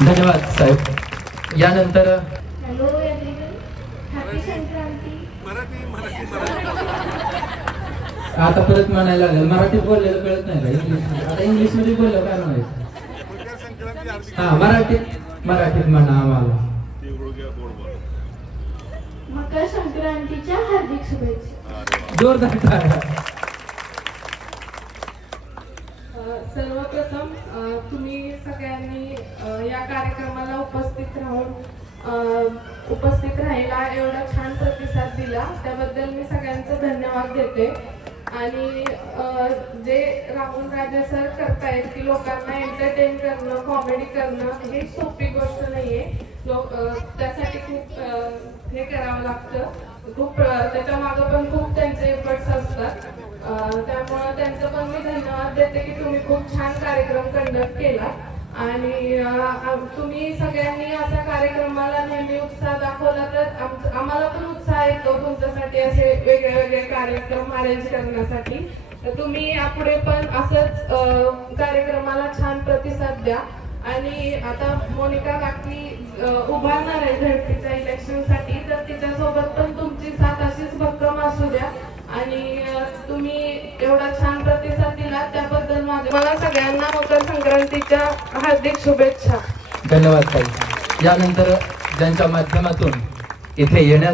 धन्यवाद साहेब. यानंतर hello everyone, happy Sankranti. आता परत म्हणायला लागेल. मराठीत बोललेलं कळत नाही का? इंग्लिश आता इंग्लिश मध्ये बोललं काय म्हणायचं? हा मराठीत म्हणा आम्हाला. मकर संक्रांतीच्या हार्दिक शुभेच्छा. जोरदार टाळ्या. सर्वप्रथम तुम्ही सगळ्यांनी या कार्यक्रमाला उपस्थित राहिला, एवढा छान प्रतिसाद दिला त्याबद्दल मी सगळ्यांचं धन्यवाद देते. आणि जे राहुल राजे सर करतायत की लोकांना एंटरटेन करणं, कॉमेडी करणं ही सोपी गोष्ट नाहीये. त्यासाठी खूप हे करावं लागतं, खूप त्याच्या मागं पण खूप त्यांचे एफर्ट्स असतात. त्यामुळं त्यांचं पण मी धन्यवाद देते की तुम्ही खूप छान कार्यक्रम कंडक्ट केला. आणि तुम्ही सगळ्यांनी असा कार्यक्रमाला नेहमी उत्साह दाखवला तर आम्हाला पण उत्साह येतो तुमच्यासाठी असे वेगळे कार्यक्रम अरेंज करण्यासाठी. तर तुम्ही यापुढे पण असंच कार्यक्रमाला छान प्रतिसाद द्या. आणि आता मोनिका काकी उभारणार आहे झडपीच्या इलेक्शनसाठी, तर तिच्यासोबत पण तुमची साथ अशीच भक्कम असू द्या. आणि तुम्ही एवढा छान प्रतिसाद दिला त्याबद्दल मला सगळ्यांना मकर संक्रांतीच्या हार्दिक शुभेच्छा. धन्यवाद ताई. यानंतर ज्यांच्या माध्यमातून इथे येण्यास